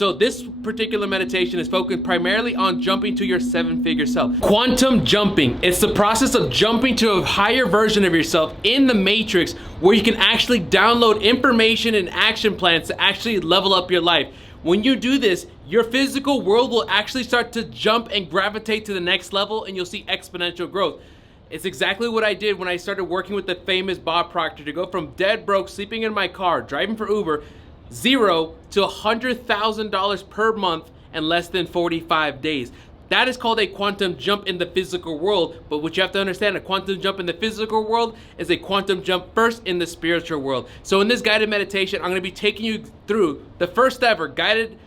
So this particular meditation is focused primarily on jumping to your 7-figure self. Quantum jumping. It's the process of jumping to a higher version of yourself in the matrix where you can actually download information and action plans to actually level up your life. When you do this, your physical world will actually start to jump and gravitate to the next level, and you'll see exponential growth. It's exactly what I did when I started working with the famous Bob Proctor to go from dead broke, sleeping in my car, driving for Uber, $0 to $100,000 per month in less than 45 days. That is called a quantum jump in the physical world. But what you have to understand, a quantum jump in the physical world is a quantum jump first in the spiritual world. So in this guided meditation, I'm going to be taking you through the first ever guided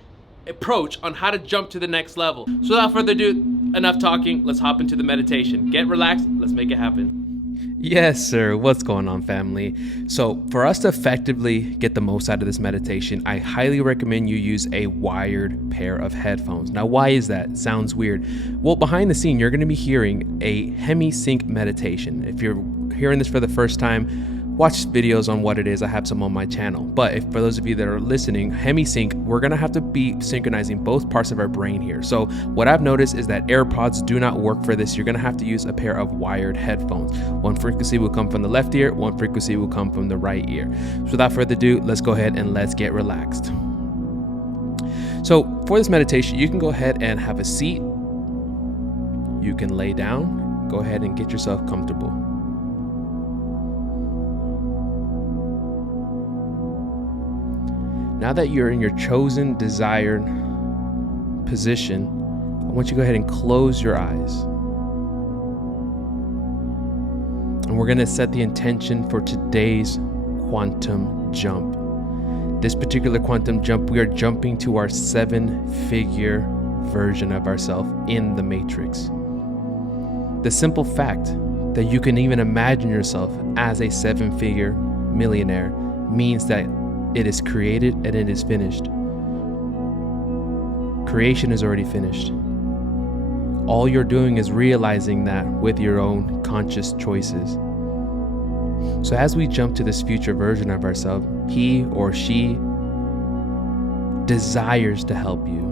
approach on how to jump to the next level. So without further ado, enough talking, let's hop into the meditation. Get relaxed, let's make it happen. Yes, sir. What's going on, family? So for us to effectively get the most out of this meditation, I highly recommend you use a wired pair of headphones. Now, why is that? Sounds weird. Well, behind the scene, you're going to be hearing a Hemi-sync meditation. If you're hearing this for the first time, watch videos on what it is. I have some on my channel. But for those of you that are listening, Hemi-sync, we're going to have to be synchronizing both parts of our brain here. So what I've noticed is that AirPods do not work for this. You're going to have to use a pair of wired headphones. One frequency will come from the left ear, one frequency will come from the right ear. So without further ado, let's go ahead and let's get relaxed. So for this meditation, you can go ahead and have a seat. You can lay down. Go ahead and get yourself comfortable. Now that you're in your chosen, desired position, I want you to go ahead and close your eyes. And we're going to set the intention for today's quantum jump. This particular quantum jump, we are jumping to our 7-figure version of ourselves in the matrix. The simple fact that you can even imagine yourself as a 7-figure millionaire means that it is created and it is finished. Creation is already finished. All you're doing is realizing that with your own conscious choices. So as we jump to this future version of ourselves, he or she desires to help you.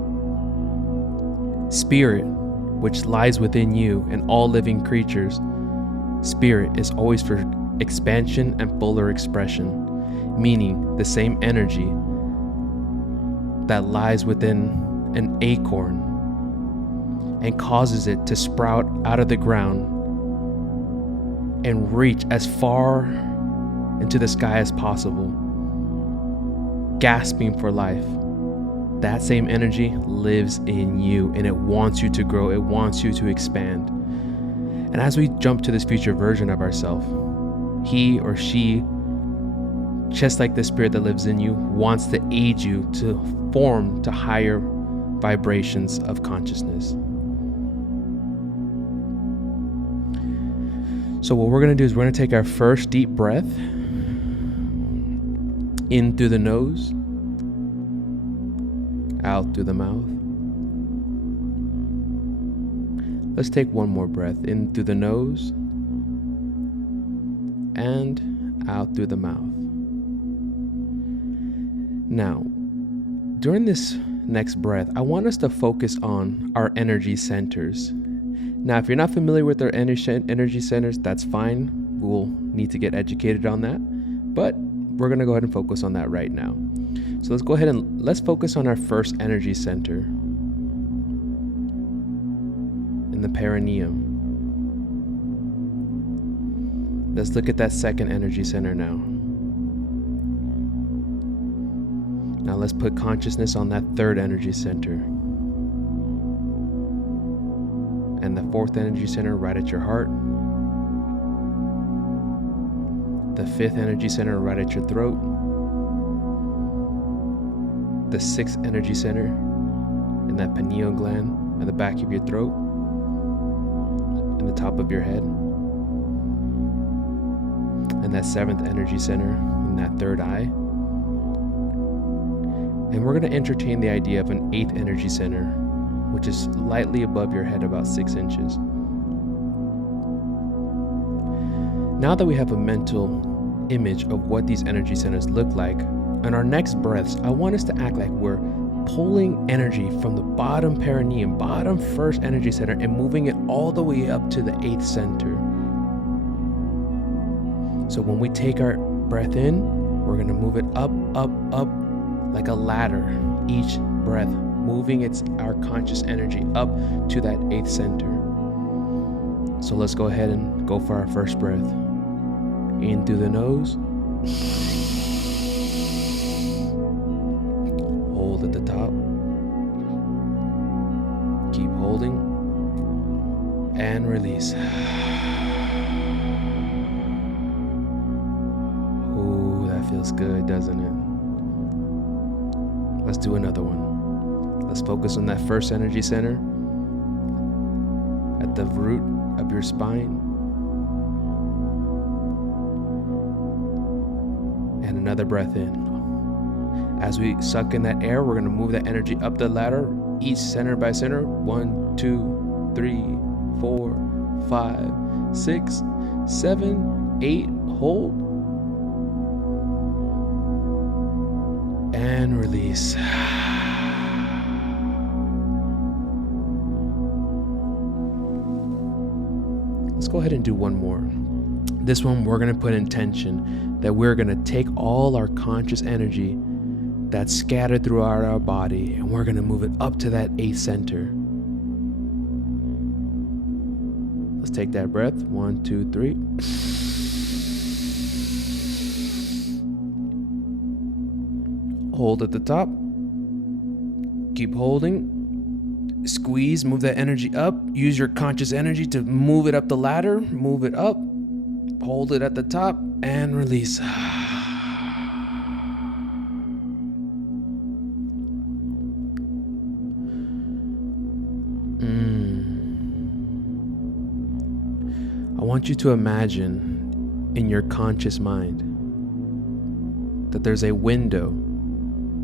Spirit, which lies within you and all living creatures, spirit is always for expansion and fuller expression. Meaning the same energy that lies within an acorn and causes it to sprout out of the ground and reach as far into the sky as possible, gasping for life. That same energy lives in you and it wants you to grow, it wants you to expand. And as we jump to this future version of ourselves, he or she, just like the spirit that lives in you, wants to aid you to form to higher vibrations of consciousness. So what we're going to do is we're going to take our first deep breath in through the nose, out through the mouth. Let's take one more breath in through the nose and out through the mouth. Now, during this next breath, I want us to focus on our energy centers. Now, if you're not familiar with our energy centers, that's fine. We'll need to get educated on that, but we're going to go ahead and focus on that right now. So let's go ahead and let's focus on our first energy center in the perineum. Let's look at that second energy center now. Now let's put consciousness on that third energy center. And the fourth energy center right at your heart. The fifth energy center right at your throat. The sixth energy center in that pineal gland at the back of your throat. And the top of your head. And that seventh energy center in that third eye. And we're going to entertain the idea of an eighth energy center, which is slightly above your head, about 6 inches. Now that we have a mental image of what these energy centers look like, in our next breaths, I want us to act like we're pulling energy from the bottom perineum, bottom first energy center, and moving it all the way up to the 8th center. So when we take our breath in, we're going to move it up, up, up like a ladder. Each breath moving our conscious energy up to that 8th center. So let's go ahead and go for our first breath. In through the nose. Hold at the top. Keep holding. And release. Ooh, that feels good, doesn't it? Let's do another one. Let's focus on that first energy center at the root of your spine. And another breath in. As we suck in that air, we're going to move that energy up the ladder, each center by center. 1, 2, 3, 4, 5, 6, 7, 8. Hold. And release. Let's go ahead and do one more. This one, we're going to put intention that we're going to take all our conscious energy that's scattered throughout our body, and we're going to move it up to that 8th center. Let's take that breath. 1, 2, 3. Hold at the top. Keep holding. Squeeze, move that energy up. Use your conscious energy to move it up the ladder. Move it up. Hold it at the top and release. I want you to imagine in your conscious mind that there's a window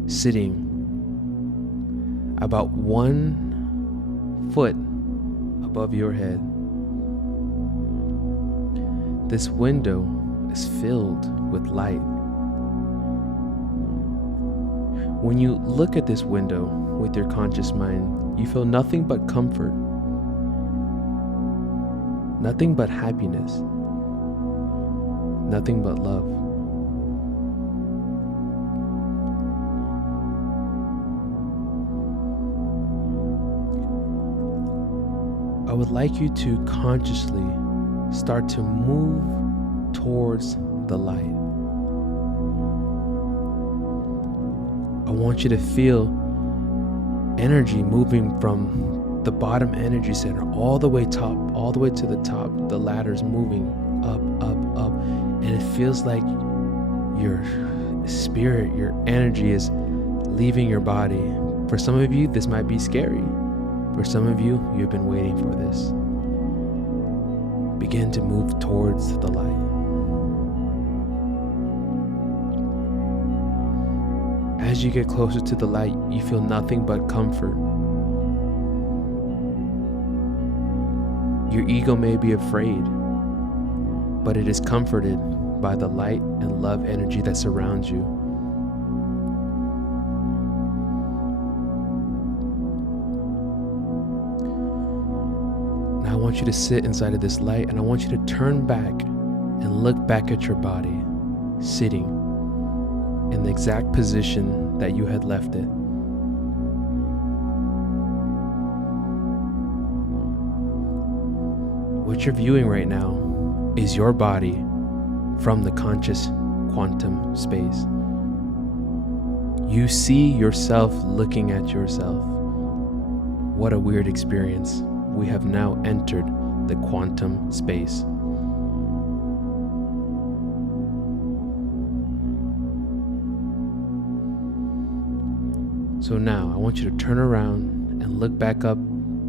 sitting about 1 foot above your head. This window is filled with light. When you look at this window with your conscious mind, you feel nothing but comfort, nothing but happiness, nothing but love. I would like you to consciously start to move towards the light. I want you to feel energy moving from the bottom energy center all the way to the top. The ladder's moving up, up, up, and it feels like your spirit, your energy is leaving your body. For some of you, this might be scary. For some of you, you've been waiting for this. Begin to move towards the light. As you get closer to the light, you feel nothing but comfort. Your ego may be afraid, but it is comforted by the light and love energy that surrounds you. Now I want you to sit inside of this light, and I want you to turn back and look back at your body, sitting in the exact position that you had left it. What you're viewing right now is your body from the conscious quantum space. You see yourself looking at yourself. What a weird experience. We have now entered the quantum space. So now I want you to turn around and look back up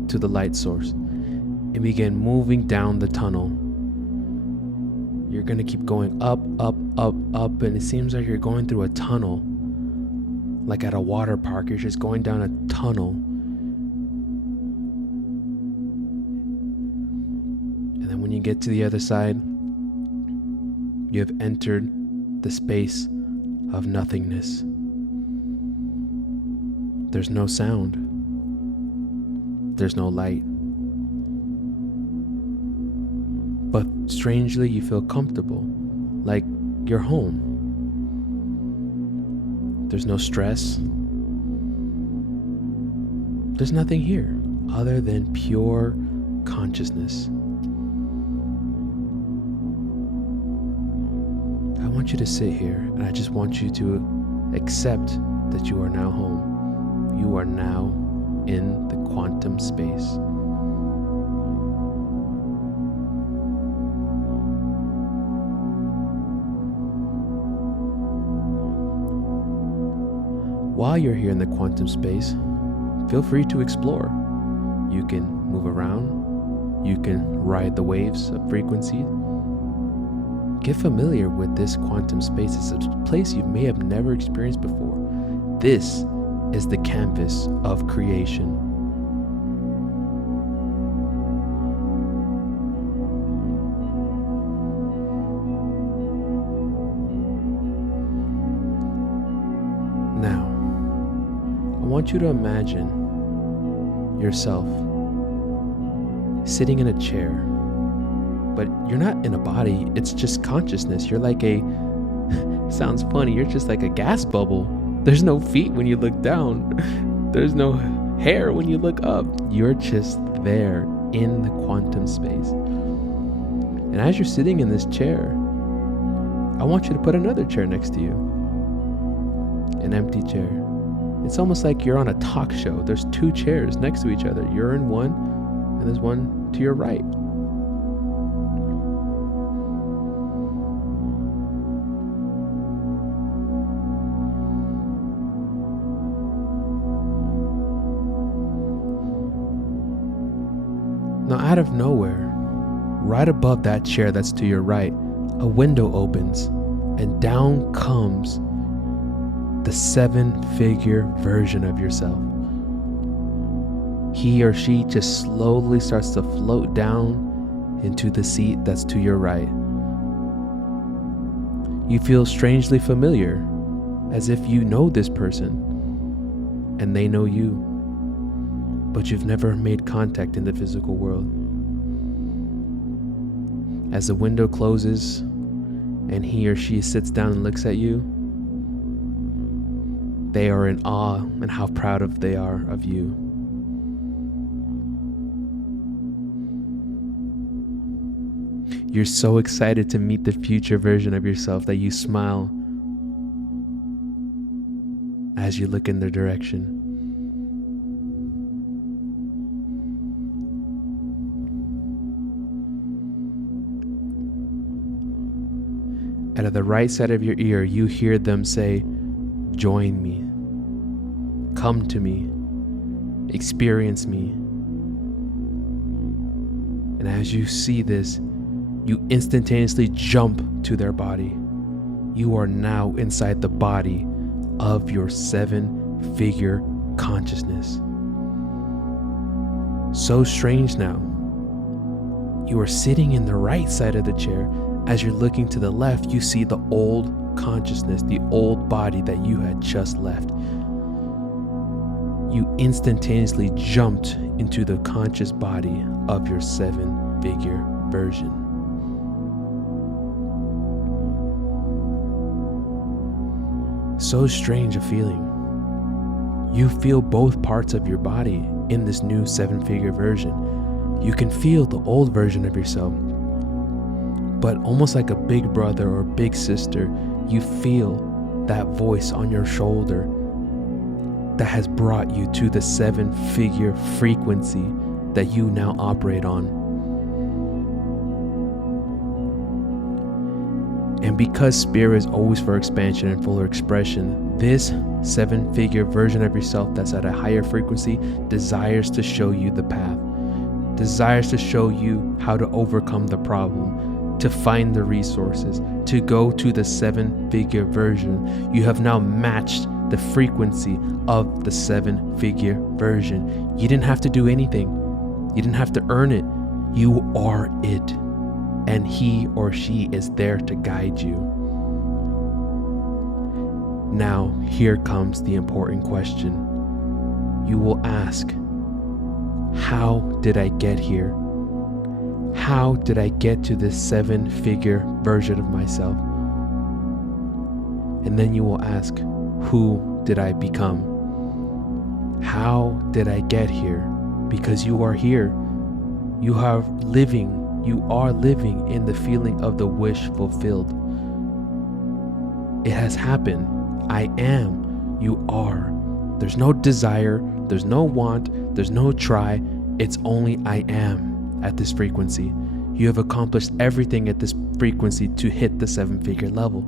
to the light source and begin moving down the tunnel. You're going to keep going up, up, up, up, and it seems like you're going through a tunnel. Like at a water park, you're just going down a tunnel. And then when you get to the other side, you have entered the space of nothingness. There's no sound. There's no light. But strangely, you feel comfortable, like you're home. There's no stress. There's nothing here other than pure consciousness. I want you to sit here, and I just want you to accept that you are now home. You are now in the quantum space. While you're here in the quantum space, feel free to explore. You can move around. You can ride the waves of frequency. Get familiar with this quantum space. It's a place you may have never experienced before. This is the canvas of creation. Now, I want you to imagine yourself sitting in a chair, but you're not in a body, it's just consciousness. You're like sounds funny, you're just like a gas bubble. There's no feet when you look down. There's no hair when you look up. You're just there in the quantum space. And as you're sitting in this chair, I want you to put another chair next to you. An empty chair. It's almost like you're on a talk show. There's two chairs next to each other. You're in one, and there's one to your right. Now, out of nowhere, right above that chair that's to your right, a window opens, and down comes the 7-figure version of yourself. He or she just slowly starts to float down into the seat that's to your right. You feel strangely familiar, as if you know this person, and they know you, but you've never made contact in the physical world. As the window closes, and he or she sits down and looks at you, they are in awe and how proud they are of you. You're so excited to meet the future version of yourself that you smile as you look in their direction. Out of the right side of your ear, you hear them say, "Join me. Come to me. Experience me." And as you see this, you instantaneously jump to their body. You are now inside the body of your 7-figure consciousness. So strange now. You are sitting in the right side of the chair. As you're looking to the left, you see the old consciousness, the old body that you had just left. You instantaneously jumped into the conscious body of your 7-figure version. So strange a feeling. You feel both parts of your body in this new 7-figure version. You can feel the old version of yourself, but almost like a big brother or big sister, you feel that voice on your shoulder that has brought you to the 7-figure frequency that you now operate on. And because spirit is always for expansion and fuller expression, this 7-figure version of yourself that's at a higher frequency desires to show you the path, desires to show you how to overcome the problem, to find the resources, to go to the 7-figure version. You have now matched the frequency of the 7-figure version. You didn't have to do anything. You didn't have to earn it. You are it. And he or she is there to guide you. Now, here comes the important question. you will ask, how did I get here? How did I get to this 7-figure version of myself? And then you will ask, who did I become? How did I get here? Because you are here. You are living in the feeling of the wish fulfilled. It has happened. I am. You are. There's no desire. There's no want. There's no try. It's only I am at this frequency. You have accomplished everything at this frequency to hit the 7-figure level.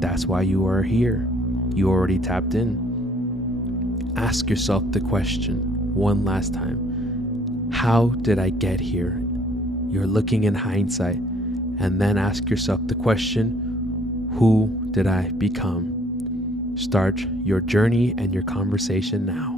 That's why you are here. You already tapped in. Ask yourself the question one last time. How did I get here? You're looking in hindsight, and then ask yourself the question, who did I become? Start your journey and your conversation now.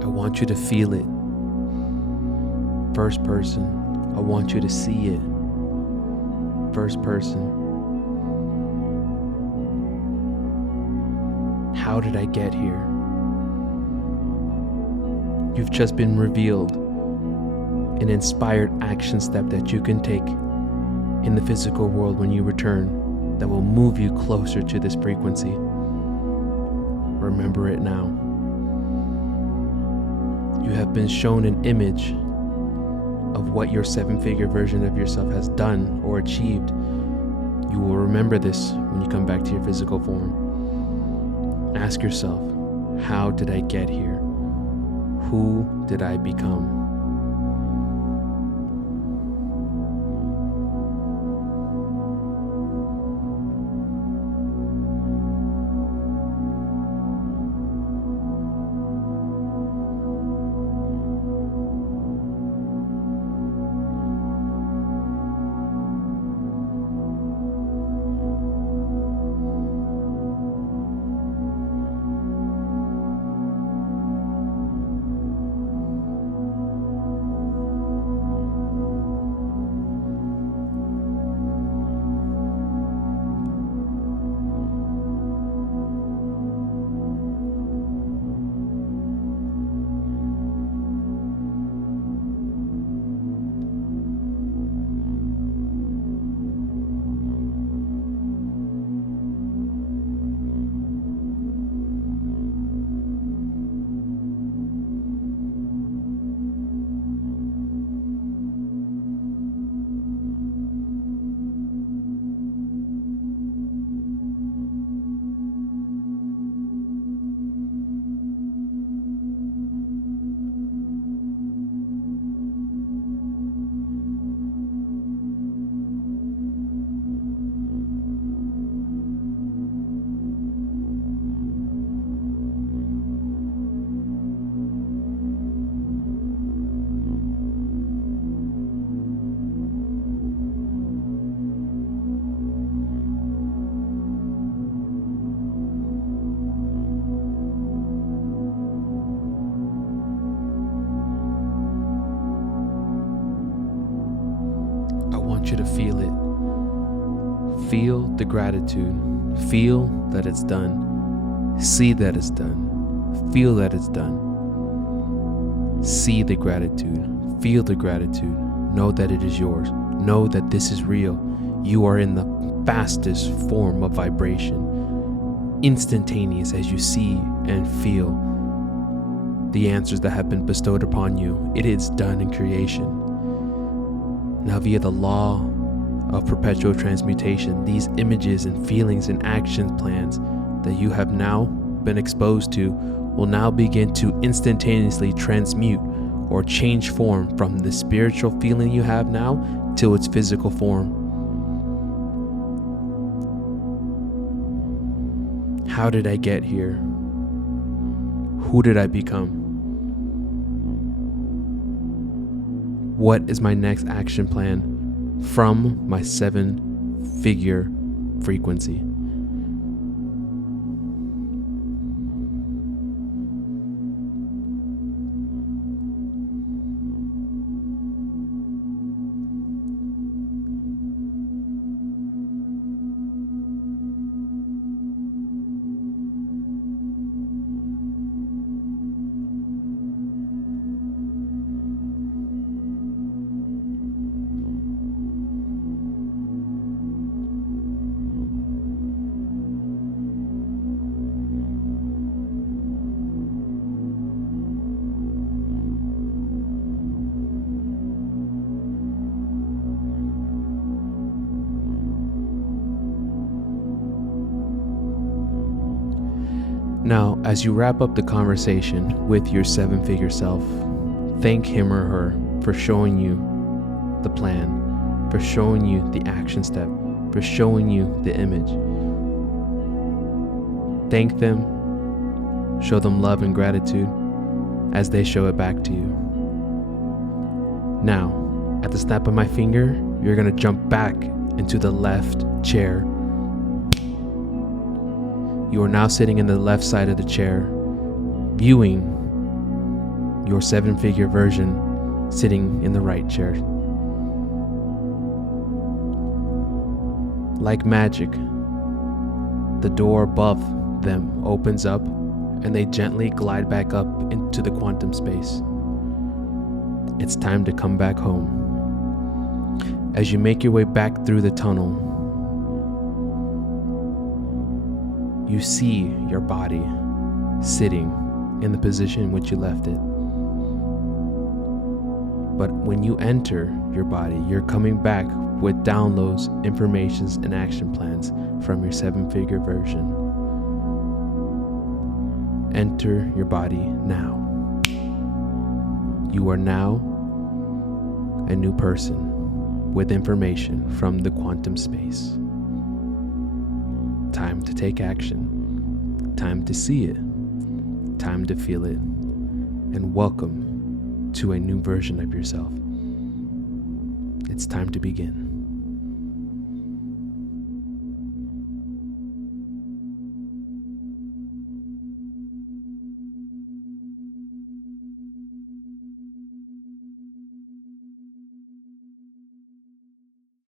I want you to feel it. First person, I want you to see it. First person. How did I get here? You've just been revealed an inspired action step that you can take in the physical world when you return that will move you closer to this frequency. Remember it now. You have been shown an image of what your 7-figure version of yourself has done or achieved. You will remember this when you come back to your physical form. Ask yourself, how did I get here? Who did I become? You to feel it. Feel the gratitude. Feel that it's done. See that it's done. Feel that it's done. See the gratitude. Feel the gratitude. Know that it is yours. Know that this is real. You are in the fastest form of vibration, instantaneous as you see and feel the answers that have been bestowed upon you. It is done in creation. Now, via the law of perpetual transmutation, these images and feelings and action plans that you have now been exposed to will now begin to instantaneously transmute or change form from the spiritual feeling you have now to its physical form. How did I get here? Who did I become? What is my next action plan from my 7-figure frequency? Now, as you wrap up the conversation with your 7-figure self, thank him or her for showing you the plan, for showing you the action step, for showing you the image. Thank them, show them love and gratitude as they show it back to you. Now, at the snap of my finger, you're going to jump back into the left chair. You are now sitting in the left side of the chair, viewing your 7-figure version sitting in the right chair. Like magic, the door above them opens up and they gently glide back up into the quantum space. It's time to come back home. As you make your way back through the tunnel, you see your body sitting in the position in which you left it. But when you enter your body, you're coming back with downloads, informations, and action plans from your 7-figure version. Enter your body now. You are now a new person with information from the quantum space. Time to take action, time to see it, time to feel it, and welcome to a new version of yourself. It's time to begin.